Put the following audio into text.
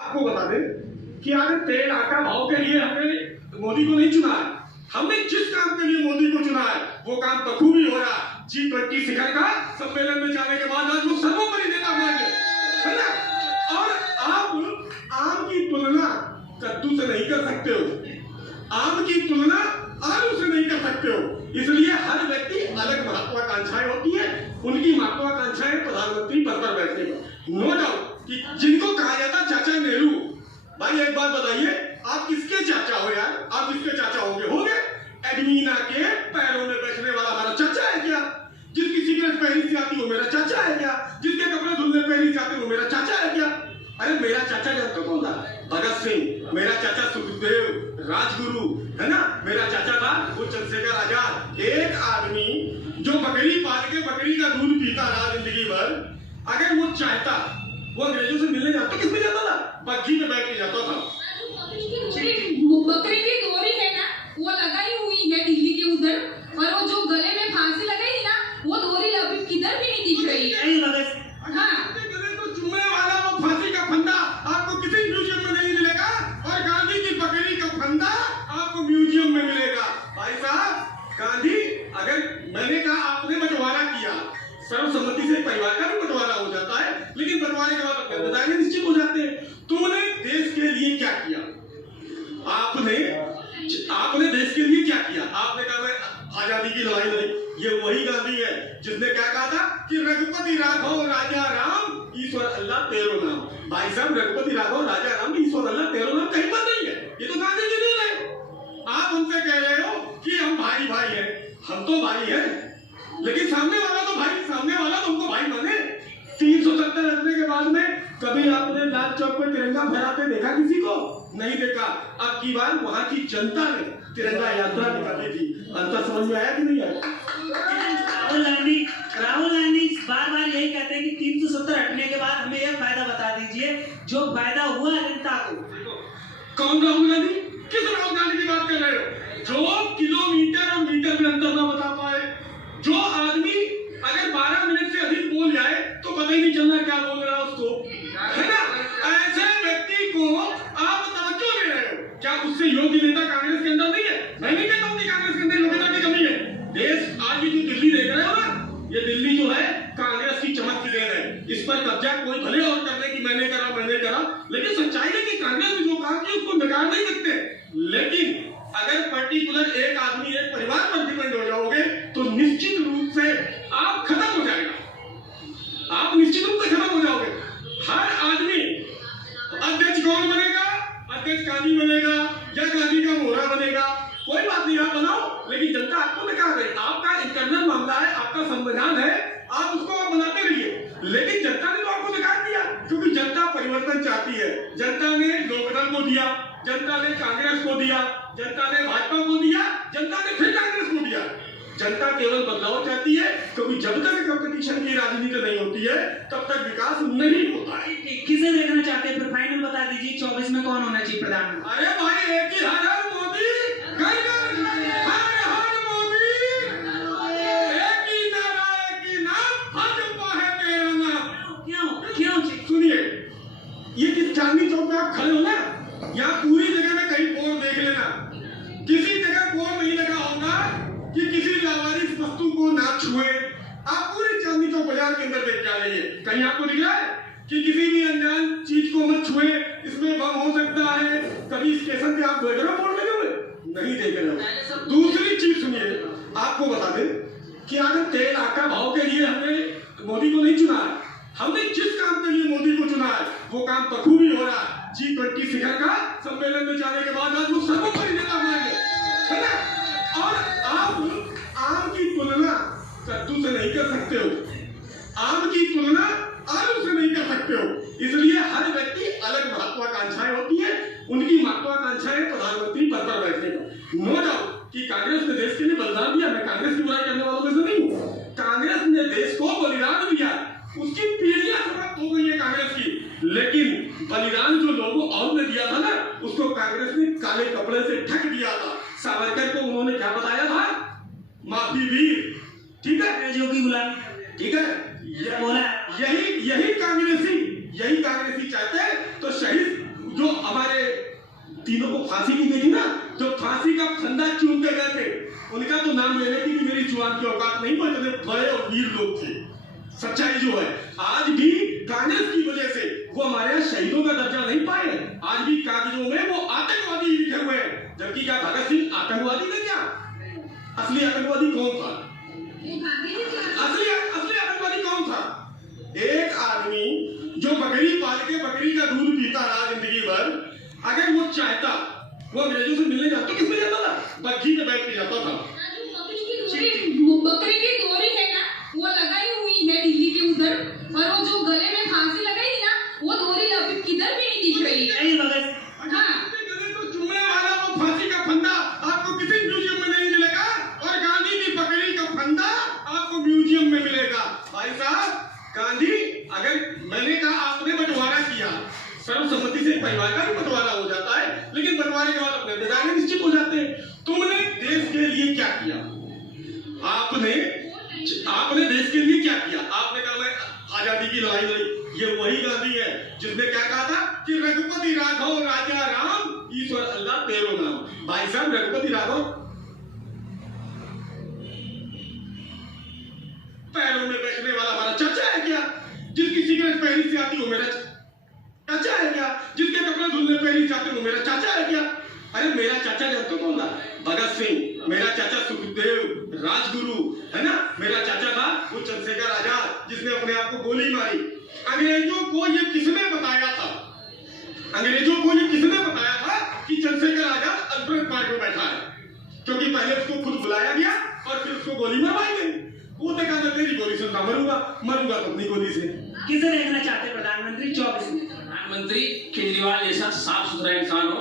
आपको बता दें कि आज तेल आटा भाव के लिए हमने मोदी को नहीं चुना है। हमने जिस काम के लिए मोदी को चुना है वो काम बखूबी हो रहा। G20 शिखर का सम्मेलन में जाने के बाद आज वो सर्वोपरि नेता मान गए, है ना। और आप आम की तुलना कद्दू से नहीं कर सकते हो, आम की तुलना आलू से नहीं कर सकते हो। इसलिए हर व्यक्ति अलग महत्वाकांक्षाएं होती है, उनकी महत्वाकांक्षाएं प्रधानमंत्री पद पर बैठने का। नो डाउट कि जिनको कहा जाता चाचा नेहरू, भाई एक बात बताइए, आप किसके चाचा हो यार? आप किसके चाचा होगे? एडमीना के पैरों में बैठने वाला हमारा चाचा है क्या? जिसकी सिगरेट पहनी से आती वो मेरा चाचा है क्या? जिसके कपड़े धुलने पहनी से आते वो मेरा चाचा है क्या? अरे मेरा चाचा जानते कौन था? भगत सिंह। मेरा चाचा सुखदेव, राजगुरु, है ना। मेरा चाचा था वो चंद्रशेखर आजाद। एक आदमी जो बकरी पाल के बकरी का दूध पीता रहा जिंदगी भर, अगर वो चाहता, वो अंग्रेजों से मिलने जाता, किसमें जाता था? बग्घी में बैठ के जाता था। बकरी की डोरी है ना, वो लगाई हुई है दिल्ली के उधर, और वो जो गले में फांसी लगाई थी ना, वो डोरी अभी किधर भी नहीं दिख रही है। हाँ, गले को चूमने वाला वो फांसी का फंदा आपको किसी म्यूजियम में नहीं मिलेगा, और गांधी की बकरी का फंदा आपको म्यूजियम में मिलेगा। भाई साहब, गांधी, अगर मैंने कहा आपने बंटवारा किया, सर्वसम्मति से परिवार का भी बंटवारा हो जाता है, लेकिन बंटवारे के बाद अपने निश्चित हो जाते हैं। तुमने देश के लिए क्या किया? आपने देश के लिए क्या किया? आपने कहा मैं आजादी की लड़ाई लड़ी। ये वही गांधी है जिसने क्या कहा था कि रघुपति राघव राजा राम ईश्वर अल्लाह तेरो नाम। भाई साहब, रघुपति राघव राजा राम ईश्वर अल्लाह तेरो नाम कहीं पर नहीं है, ये तो गांधी जी नहीं है। आप हमसे कह रहे हो कि हम भाई भाई हैं, हम तो भाई हैं, लेकिन सामने वाला तो हमको भाई माने। 370 रखने के बाद में कभी आपने लाल चौक पे तिरंगा फहराते देखा किसी को? नहीं देखा। अब की बार वहां की जनता ने तिरंगा यात्रा निकाली थी। अंतर समझ में आया कि नहीं आया? राहुल गांधी बार बार यही कहते हैं कि 370 हटने के बाद हमें यह फायदा बता दीजिए जो फायदा हुआ जनता को। कौन राहुल गांधी? किस राहुल गांधी की बात कर रहे हो? जो किलोमीटर और मीटर में अंतर न बता पाए, जो आदमी अगर 12 मिनट से अधिक बोल जाए तो पता ही नहीं चलना क्या बोल रहा है उसको, है ना। ऐसे व्यक्ति को आप तवज्जो दे रहे हो। क्या उससे योग्य नेता कांग्रेस के अंदर नहीं है? मैं नहीं कहता हूं कि कांग्रेस के अंदर योग्यता की कमी है। देश आज ये जो दिल्ली देख रहे हो ना, ये दिल्ली जो है कांग्रेस की चमक की देन है। इस पर कब्जा कोई भले और कर ले कि मैंने करा, लेकिन सच्चाई है कि कांग्रेस ने जो काम किया उसको नकार नहीं सकते। लेकिन अगर पर्टिकुलर एक आदमी, एक परिवार पर डिपेंड हो जाओगे तो निश्चित रूप से आप खत्म हो जाएगा। आप निश्चित रूप से खत्म हो जाओगे। हर आदमी अध्यक्ष कौन बनेगा? अध्यक्ष गांधी बनेगा या गांधी का मोहरा बनेगा, कोई बात नहीं, आप बनाओ, लेकिन जनता आपको नकार रही। आपका इंटरनल मामला है, आपका संविधान है, आप उसको आप बनाते रहिए। लेकिन जनता ने तो आपको नकार दिया, क्योंकि जनता परिवर्तन चाहती है। जनता ने लोकदल को दिया, जनता ने कांग्रेस को दिया, जनता ने भाजपा को दिया, जनता ने फिर कांग्रेस को दिया। जनता केवल बदलाव चाहती है, क्योंकि जब तक कंपटीशन की राजनीति नहीं होती है तब तक विकास नहीं होता है। किसे देखना चाहते हैं? फिर फाइनल बता दीजिए, 24 में कौन होना चाहिए प्रधानमंत्री? अरे भाई, एक ही हर मोदी, हर मोदी, एक ही नारा, एक ही नाम, भाजपा है तेरा नाम। क्यों? सुनिए, ये किस चांदनी चौक में आप खड़े हो ना, यहाँ पूरी जगह में कहीं बोर्ड देख लेना, किसी जगह बोर्ड नहीं लगा होगा कि किसी लावारिस वस्तु को ना छुए। आप पूरी चांदनी चौक बाजार के अंदर देख के आ जाइए, कहीं आपको दिख रहा है कि किसी भी अनजान चीज को मत छुए, इसमें बम हो सकता है? कभी स्टेशन पे आप देख रहे हो बोर्ड लगे हुए? नहीं देख रहे हो। दूसरी चीज सुनिए, आपको बता दें कि अगर तेल आटा भाव के लिए हमने मोदी को नहीं चुना है, हमने जिस काम के लिए मोदी को चुना है वो काम बखूबी हो रहा है। G20 शिखर का सम्मेलन में जाने के बाद आज वो सर्वोपरि नेता मान गए, है ना। और आप आम की तुलना कद्दू से नहीं कर सकते हो, आम की तुलना आलू से नहीं कर सकते हो। इसलिए हर व्यक्ति अलग महत्वाकांक्षाएं होती है, उनकी महत्वाकांक्षाएं प्रधानमंत्री पद पर बैठने का। नो डाउट कि कांग्रेस ने देश के लिए बलिदान दिया, मैं कांग्रेस की बुराई करने वालों में से नहीं हूँ। कांग्रेस ने देश को बलिदान दिया, उसकी पीढ़ियां समाप्त हो गई है कांग्रेस की, लेकिन बलिदान जो लोगों और ने दिया था ना, उसको कांग्रेस ने काले कपड़े से ढक दिया था। सावरकर को उन्होंने क्या बताया था? माफी वीर, ठीक है, जो की गुलामी, ठीक है। यही कांग्रेसी चाहते तो शहीद तीनों को फांसी की गई थी ना, जो फांसी का फंदा चूम के गए थे, उनका तो नाम लेने की भी मेरी जुबान की औकात नहीं, पर इतने बड़े और वीर लोग थे। सच्चाई जो है, आज भी कांग्रेस की वजह से वो हमारे यहाँ शहीदों का दर्जा नहीं पाए। आज भी कागजों में वो आतंकवादी लिखे हुए हैं, जबकि क्या भगत सिंह आतंकवादी थे क्या? असली आतंकवादी कौन था? असली आतंकवादी कौन था? एक आदमी जो बकरी पाल के बकरी का दूध पीता रहा जिंदगी भर, अगर वो चाहता, वो अंग्रेजों से मिलने जाता, किसमें जाता था? बग्घी में बैठ के जाता था। बकरी की डोरी है ना, वो लगाई हुई है दिल्ली के उधर, और वो जो गले में फांसी लगाई थी ना, वो डोरी अभी किधर भी नहीं दिख रही है। भगत हाँ, गले को चूमने वाला वो फांसी का फंदा आपको किसी म्यूजियम में नहीं मिलेगा, और गांधी की बकरी का फंदा आपको म्यूजियम में मिलेगा। भाई साहब, गांधी, अगर मैंने कहा आपने बंटवारा किया, सर्वसम्मति से परिवार का भी बंटवारा हो जाता है, लेकिन बंटवारे के बाद अपने बेदारे निश्चित हो जाते हैं। तुमने देश के लिए क्या किया? आपने देश के लिए क्या किया? आपने कहा मैं आजादी की लड़ाई लड़ी। ये वही गांधी है जिसने क्या कहा था कि रघुपति राघव राजा राम ईश्वर अल्लाह तेरो नाम। भाई साहब, रघुपति राघव पैरों में बैठने वाला हमारा चाचा है क्या? जिसकी सिगरेट पहली से आती हो मेरा चाचा है क्या? जिसके कपड़े धुलने पहली से आते हो मेरा चाचा है क्या? अरे मेरा चाचा जानते कौन था? भगत सिंह। मेरा चाचा सुखदेव, राजगुरु, है ना? मेरा चाचा था वो चंद्रशेखर आजाद, जिसने अपने आप को गोली मारी। अंग्रेजों को ये किसने बताया था? अंग्रेजों को ये किसने बताया था कि चंद्रशेखर आजाद अल्फ्रेड पार्क में बैठा है? क्योंकि पहले उसको खुद बुलाया गया और फिर उसको गोली मरवाई गई। वो देखा मैं तेरी गोली से मरूंगा तो अपनी गोली से। किसे देखना चाहते प्रधानमंत्री? 24 प्रधानमंत्री केजरीवाल जैसा साफ सुथरा इंसान हो